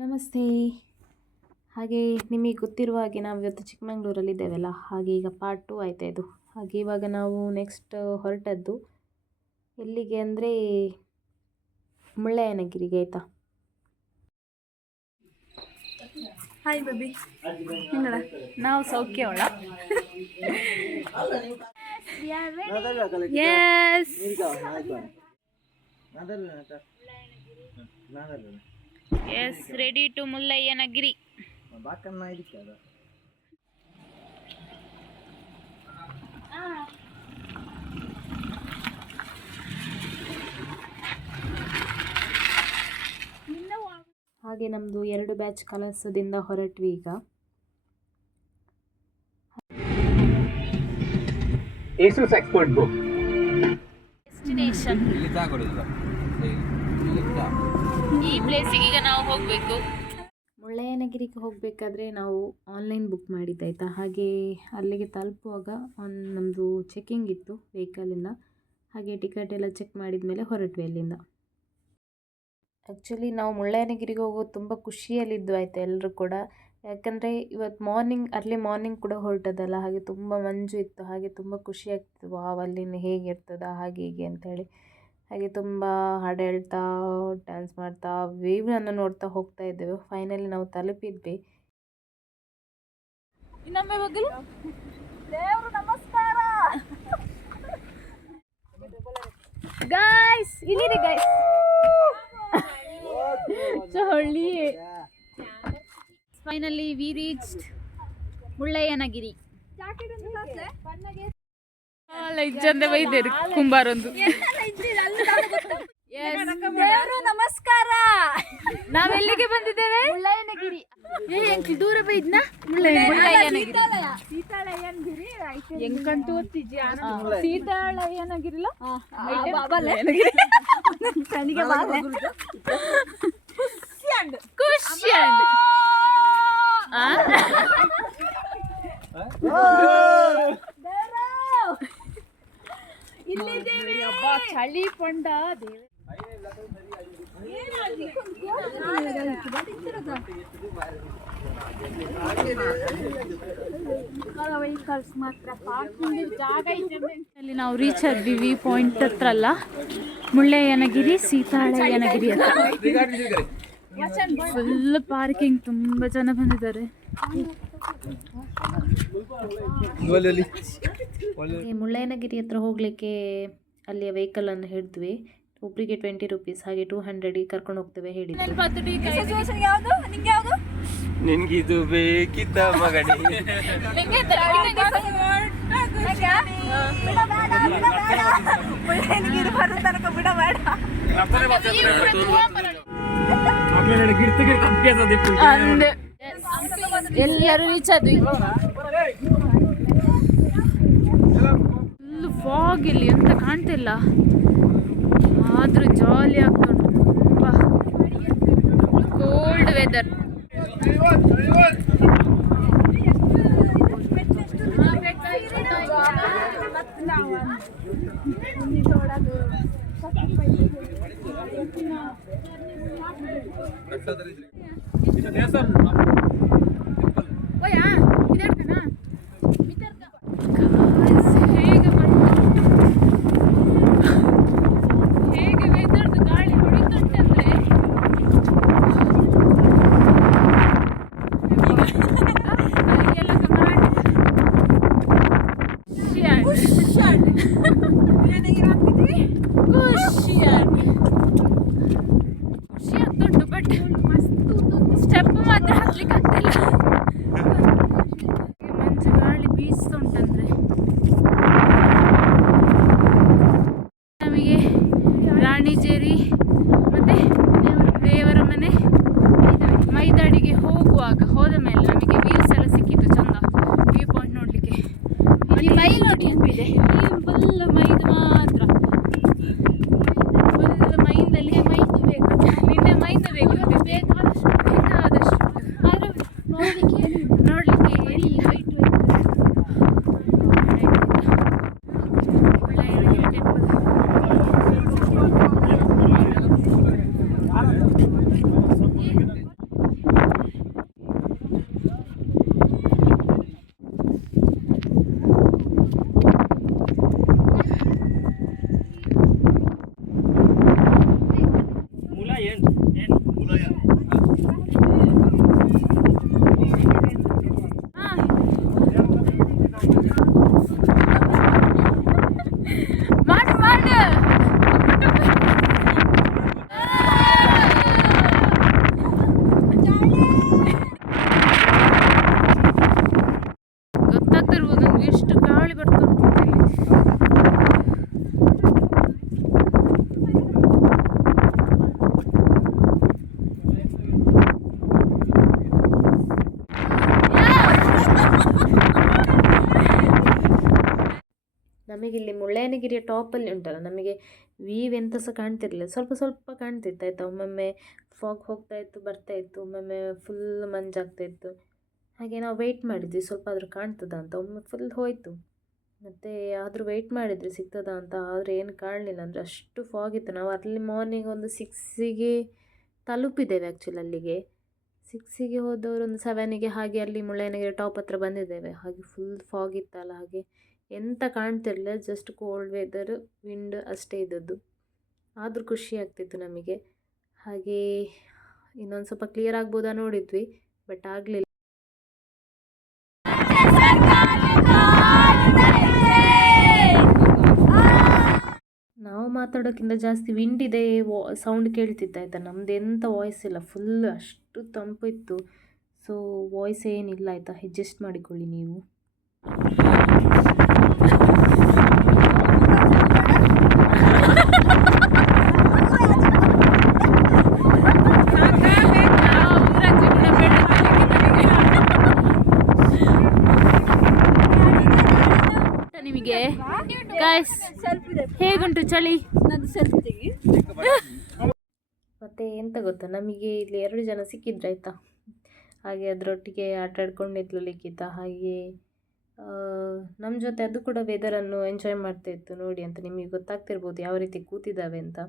ನಮಸ್ತೆ. ಹಾಗೆ ನಿಮಗೆ ಗೊತ್ತಿರುವ ಹಾಗೆ ನಾವು ಇವತ್ತು ಚಿಕ್ಕಮಂಗ್ಳೂರಲ್ಲಿದ್ದೇವಲ್ಲ, ಹಾಗೆ ಈಗ ಪಾರ್ಟ್ 2 ಆಯ್ತಾ ಇದು. ಹಾಗೆ ಇವಾಗ ನಾವು ನೆಕ್ಸ್ಟ್ ಹೊರಟದ್ದು ಎಲ್ಲಿಗೆ ಅಂದರೆ ಮುಳ್ಳಯ್ಯನಗಿರಿಗೆ ಆಯಿತಾ. ಹಾಯ್ ಬೇಬಿ, ನಾವು ಸೌಖ್ಯವಳ. Yes, ready to Mullayanagiri. ಹಾಗೆ ನಮ್ಮದು 2 ಬ್ಯಾಚ್ ಕಲಸದಿಂದ ಹೊರಟ್ವಿ ಈಗ. ASUS Expert Book. ಡೆಸ್ಟಿನೇಷನ್ ಈ ಪ್ಲೇಸಿಗೆ ಈಗ ನಾವು ಹೋಗಬೇಕು. ಮುಳ್ಳಯ್ಯನಗಿರಿಗೆ ಹೋಗಬೇಕಾದ್ರೆ ನಾವು ಆನ್ಲೈನ್ ಬುಕ್ ಮಾಡಿದ್ದಾಯ್ತಾ. ಹಾಗೆ ಅಲ್ಲಿಗೆ ತಲುಪುವಾಗ ನಮ್ಮದು ಚೆಕಿಂಗ್ ಇತ್ತು ವೆಹಿಕಲಿಂದ. ಹಾಗೆ ಟಿಕೆಟ್ ಎಲ್ಲ ಚೆಕ್ ಮಾಡಿದ ಮೇಲೆ ಹೊರಟ್ವಿ ಅಲ್ಲಿಂದ. ಆ್ಯಕ್ಚುಲಿ ನಾವು ಮುಳ್ಳಯ್ಯನಗಿರಿಗೆ ಹೋಗೋದು ತುಂಬ ಖುಷಿಯಲ್ಲಿದ್ದು ಆಯಿತಾ ಎಲ್ಲರೂ ಕೂಡ. ಯಾಕಂದರೆ ಇವತ್ತು ಅರ್ಲಿ ಮಾರ್ನಿಂಗ್ ಕೂಡ ಹೊರಟದಲ್ಲ, ಹಾಗೆ ತುಂಬ ಮಂಜು ಇತ್ತು. ಹಾಗೆ ತುಂಬ ಖುಷಿ ಆಗ್ತಿತ್ತು, ವಾವ್ ಅಲ್ಲಿನ ಹೇಗಿರ್ತದ ಹಾಗೆ ಹೀಗೆ ಅಂತೇಳಿ. ಹಾಗೆ ತುಂಬ ಹಾಡು ಹೇಳ್ತಾ ಡ್ಯಾನ್ಸ್ ಮಾಡ್ತಾ ವೇವ್ನನ್ನು ನೋಡ್ತಾ ಹೋಗ್ತಾ ಇದ್ದೆವು. ಫೈನಲಿ ನಾವು ತಲುಪಿದ್ವಿ. ಇನ್ನೊಮ್ಮೆ ಹೋಗಲು ದೇವರು ನಮಸ್ಕಾರ ಗಾಯ್ಸ್, ಇಲ್ಲಿರಿ ಗಾಯ್ಸ್. ಚಹಳ್ಳಿ ಫೈನಲಿ ವಿ ರೀಚ್ಡ್ ಮುಳ್ಳಯ್ಯನಗಿರಿ. ಇಜ್ಜಂದೆ ಬೈದೇರು ಕುಂಬಾರೊಂದು. ದೇವರು ನಮಸ್ಕಾರ. ನಾವೆಲ್ಲಿಗೆ ಬಂದಿದ್ದೇವೆ? ಮುಳ್ಳಯ್ಯನಗಿರಿ. ದೂರ ಬೈದ್ನ ಮುಳ್ಳಯ್ಯನಗಿರಿ. ಎಂಕಂಟು ಸೀತಾಳಯ್ಯನಗಿರಿಲ್ಲ ಖುಷಿ ಇಲ್ಲಿದ್ದೇವೆ. ಚಳಿ ಪೊಂಡ ವೆಹಿಕಲ್ಸ್ ಮಾತ್ರ ಪಾರ್ಕಿಂಗ್ ಜಾಗ ಇದೆ. ಅಲ್ಲಿ ನಾವು ರೀಚ್ ಆದ್ವಿ ವ್ಯೂ ಪಾಯಿಂಟ್ ಹತ್ರ ಅಲ್ಲ, ಮುಳ್ಳಯ್ಯನಗಿರಿ ಸೀತಾಳಯ್ಯನಗಿರಿ ಹತ್ರ. ಫುಲ್ ಪಾರ್ಕಿಂಗ್, ತುಂಬ ಜನ ಬಂದಿದ್ದಾರೆ. ಮುಳ್ಳಯ್ಯನಗಿರಿ ಹತ್ರ ಹೋಗ್ಲಿಕ್ಕೆ ಅಲ್ಲಿಯ ವೆಹಿಕಲನ್ನು ಹಿಡಿದ್ವಿ. ಒಬ್ಬರಿಗೆ 20 ರೂಪೀಸ್, ಹಾಗೆ 200 ಕರ್ಕೊಂಡು ಹೋಗ್ತೇವೆ ಹೇಳಿದ್ರು. ನಿನ್ಗಿದು ಬೇಕಿತ್ತ ಮಗನೇ? ಎಲ್ಲರೂ ರೀಚ್ ಆದ್ವಿ. ಫುಲ್ ಫಾಗ್, ಇಲ್ಲಿ ಎಂತ ಕಾಣ್ತಿಲ್ಲ, ಆದ್ರೂ ಜಾಲಿ ಆಗ್ತುಂಟು. ತುಂಬ ಕೋಲ್ಡ್ ವೆದರ್. ಖುಷಿ ಆಗ್ತುಂಟು, ಬಟ್ ಸ್ಟೆಪ್ ಮಾತ್ರ ಹತ್ಲಿಕ್ಕೆ ಆಗ್ತಿಲ್ಲ. ನಮಗಿಲ್ಲಿ ಮುಳ್ಳಯ್ಯನಗಿರಿಯ ಟಾಪಲ್ಲಿ ಉಂಟಲ್ಲ, ನಮಗೆ ವೀವ್ ಎಂತ ಸಹ ಕಾಣ್ತಿರಲಿಲ್ಲ, ಸ್ವಲ್ಪ ಸ್ವಲ್ಪ ಕಾಣ್ತಿತ್ತು ಆಯಿತಾ. ಒಮ್ಮೊಮ್ಮೆ ಫಾಗ್ ಹೋಗ್ತಾಯಿತ್ತು ಬರ್ತಾಯಿತ್ತು, ಒಮ್ಮೊಮ್ಮೆ ಫುಲ್ ಮಂಜಾಗ್ತಾಯಿತ್ತು. ಹಾಗೆ ನಾವು ವೆಯ್ಟ್ ಮಾಡಿದ್ವಿ ಸ್ವಲ್ಪ ಆದರೂ ಕಾಣ್ತದ ಅಂತ. ಒಮ್ಮೆ ಫುಲ್ ಹೋಯಿತು, ಮತ್ತು ಆದರೂ ವೆಯ್ಟ್ ಮಾಡಿದ್ವಿ ಸಿಗ್ತದಾ ಅಂತ, ಆದರೆ ಏನು ಕಾಣಲಿಲ್ಲ. ಅಂದರೆ ಅಷ್ಟು ಫಾಗ್ ಇತ್ತು. ನಾವು ಅಲ್ಲಿ ಮಾರ್ನಿಂಗ್ ಒಂದು 6ಗೆ ತಲುಪಿದ್ದೇವೆ ಆ್ಯಕ್ಚುಲಿ ಅಲ್ಲಿಗೆ. 6ಗೆ ಹೋದವರು ಒಂದು 7ಗೆ ಹಾಗೆ ಅಲ್ಲಿ ಮುಳ್ಳಯ್ಯನಗಿರಿ ಟಾಪ್ ಹತ್ರ ಬಂದಿದ್ದೇವೆ. ಹಾಗೆ ಫುಲ್ ಫಾಗ್ ಇತ್ತಲ್ಲ, ಹಾಗೆ ಎಂತ ಕಾಣ್ತಿರಲಿಲ್ಲ, ಜಸ್ಟ್ ಕೋಲ್ಡ್ ವೆದರ್, ವಿಂಡ್ ಅಷ್ಟೇ ಇದ್ದದ್ದು. ಆದರೂ ಖುಷಿ ಆಗ್ತಿತ್ತು ನಮಗೆ. ಹಾಗೆ ಇನ್ನೊಂದು ಸ್ವಲ್ಪ ಕ್ಲಿಯರ್ ಆಗ್ಬೋದಾ ನೋಡಿದ್ವಿ, ಬಟ್ ಆಗಲಿಲ್ಲ. ನಾವು ಮಾತಾಡೋಕ್ಕಿಂತ ಜಾಸ್ತಿ ವಿಂಡ್ ಇದೆ ಸೌಂಡ್ ಕೇಳ್ತಿತ್ತು ಆಯಿತಾ. ನಮ್ದು ಎಂಥ ವಾಯ್ಸ್ ಇಲ್ಲ, ಫುಲ್ ಅಷ್ಟು ತಂಪು ಇತ್ತು. ಸೊ ವಾಯ್ಸ್ ಏನಿಲ್ಲ ಆಯಿತಾ, ಅಡ್ಜಸ್ಟ್ ಮಾಡಿಕೊಳ್ಳಿ ನೀವು. ನಿಮಗೆ ಗಾಯ್ಸ್ ಹೇಗುಂಟು ಚಳಿ? ಮತ್ತು ಎಂತ ಗೊತ್ತಾ, ನಮಗೆ ಇಲ್ಲಿ 2 ಜನ ಸಿಕ್ಕಿದ್ರು ಆಯಿತಾ. ಹಾಗೆ ಅದರೊಟ್ಟಿಗೆ ಆಟ ಆಡ್ಕೊಂಡಿರ್ಲಿಕ್ಕಿತ್ತ. ಹಾಗೆ ನಮ್ಮ ಜೊತೆ ಅದು ಕೂಡ ವೆದರನ್ನು ಎಂಜಾಯ್ ಮಾಡ್ತಾಯಿತ್ತು. ನೋಡಿ ಅಂತ ನಿಮಗೆ ಗೊತ್ತಾಗ್ತಿರ್ಬೋದು ಯಾವ ರೀತಿ ಕೂತಿದ್ದಾವೆ ಅಂತ.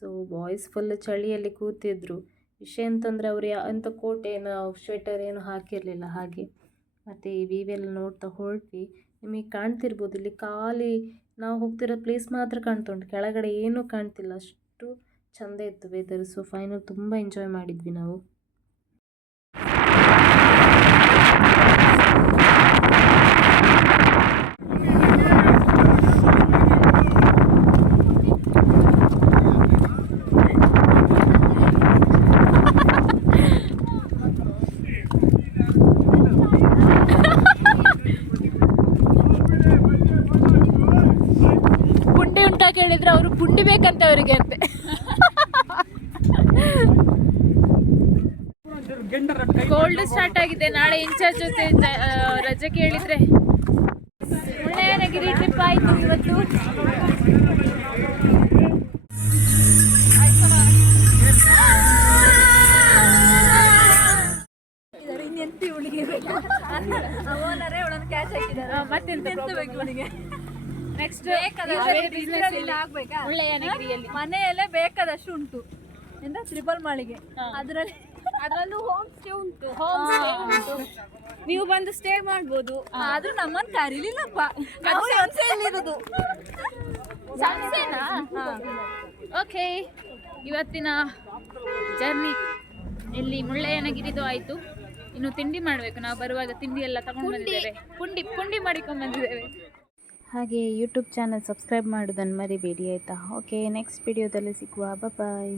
ಸೊ ಬಾಯ್ಸ್ ಫುಲ್ ಚಳಿಯಲ್ಲಿ ಕೂತಿದ್ರು. ವಿಷಯ ಅಂತಂದರೆ ಅವರು ಎಂಥ ಕೋಟ್ ಏನು ಸ್ವೆಟರ್ ಏನು ಹಾಕಿರಲಿಲ್ಲ ಹಾಗೆ. ಮತ್ತು ಈ ವೀವೆಲ್ಲ ನೋಡ್ತಾ ಹೊರಟ್ವಿ. ನಿಮಗೆ ಕಾಣ್ತಿರ್ಬೋದು ಇಲ್ಲಿ ಖಾಲಿ ನಾವು ಹೋಗ್ತಿರೋ ಪ್ಲೇಸ್ ಮಾತ್ರ ಕಾಣ್ತಾ ಉಂಟು, ಕೆಳಗಡೆ ಏನೂ ಕಾಣ್ತಿಲ್ಲ. ಅಷ್ಟು ಚೆಂದ ಇತ್ತು ವೆದರ್. ಸೊ ಫೈನಲ್ ತುಂಬ ಎಂಜಾಯ್ ಮಾಡಿದ್ವಿ ನಾವು. ಪುಂಡಿ ಉಂಟಾ ಕೇಳಿದ್ರೆ ಅವರು ಪುಂಡಿ ಬೇಕಂತ ಅವರಿಗೆ ಅಂತೆ. ಕೋಲ್ಡ್ ಸ್ಟಾರ್ಟ್ ಆಗಿದೆ. ನಾಳೆ ಇನ್ಚಾರ್ಜ್ ಜೊತೆ ರಜೆ ಕೇಳಿದ್ರೆ ಮುಳ್ಳಯ್ಯನಗಿರಿ ಟ್ರಿಪ್ ಆಯ್ತು ಇವತ್ತು. ನೆಕ್ಸ್ಟ್ ಮುಳ್ಳಯ್ಯನಗಿರಿಯಲ್ಲಿ ಮನೆಯಲ್ಲೇ ಬೇಕಾದಷ್ಟು ಉಂಟು. ಎಂತ ತ್ರಿಬಲ್ ಮಾಳಿಗೆ, ಅದರಲ್ಲೂ ಹೋಮ್ ಸ್ಟೇ ಉಂಟು. ನೀವು ಬಂದು ಸ್ಟೇ ಮಾಡ್ಬೋದು. ಆದ್ರೂ ನಮ್ಮನ್ನು ಕರೀಲಿಲ್ಲಪ್ಪ, ನಾವು ಸಂಸೆಯಲ್ಲಿರೋದು. ಸಂಸೆನಾ? ಓಕೆ, ಇವತ್ತಿನ ಜರ್ನಿ ಇಲ್ಲಿ ಮುಳ್ಳಯ್ಯನಗಿರಿದು ಆಯಿತು. ಇನ್ನು ತಿಂಡಿ ಮಾಡಬೇಕು. ನಾವು ಬರುವಾಗ ತಿಂಡಿ ಎಲ್ಲ ತಗೊಂಡು ಬಂದಿದ್ದೇವೆ. ಪುಂಡಿ ಮಾಡಿಕೊಂಡು ಬಂದಿದ್ದೇವೆ. ಹಾಗೆ ಯೂಟ್ಯೂಬ್ ಚಾನಲ್ ಸಬ್ಸ್ಕ್ರೈಬ್ ಮಾಡೋದನ್ನು ಮರಿಬೇಡಿ ಆಯಿತಾ. ಓಕೆ, ನೆಕ್ಸ್ಟ್ ವಿಡಿಯೋದಲ್ಲಿ ಸಿಗುವ. ಬಾಯ್.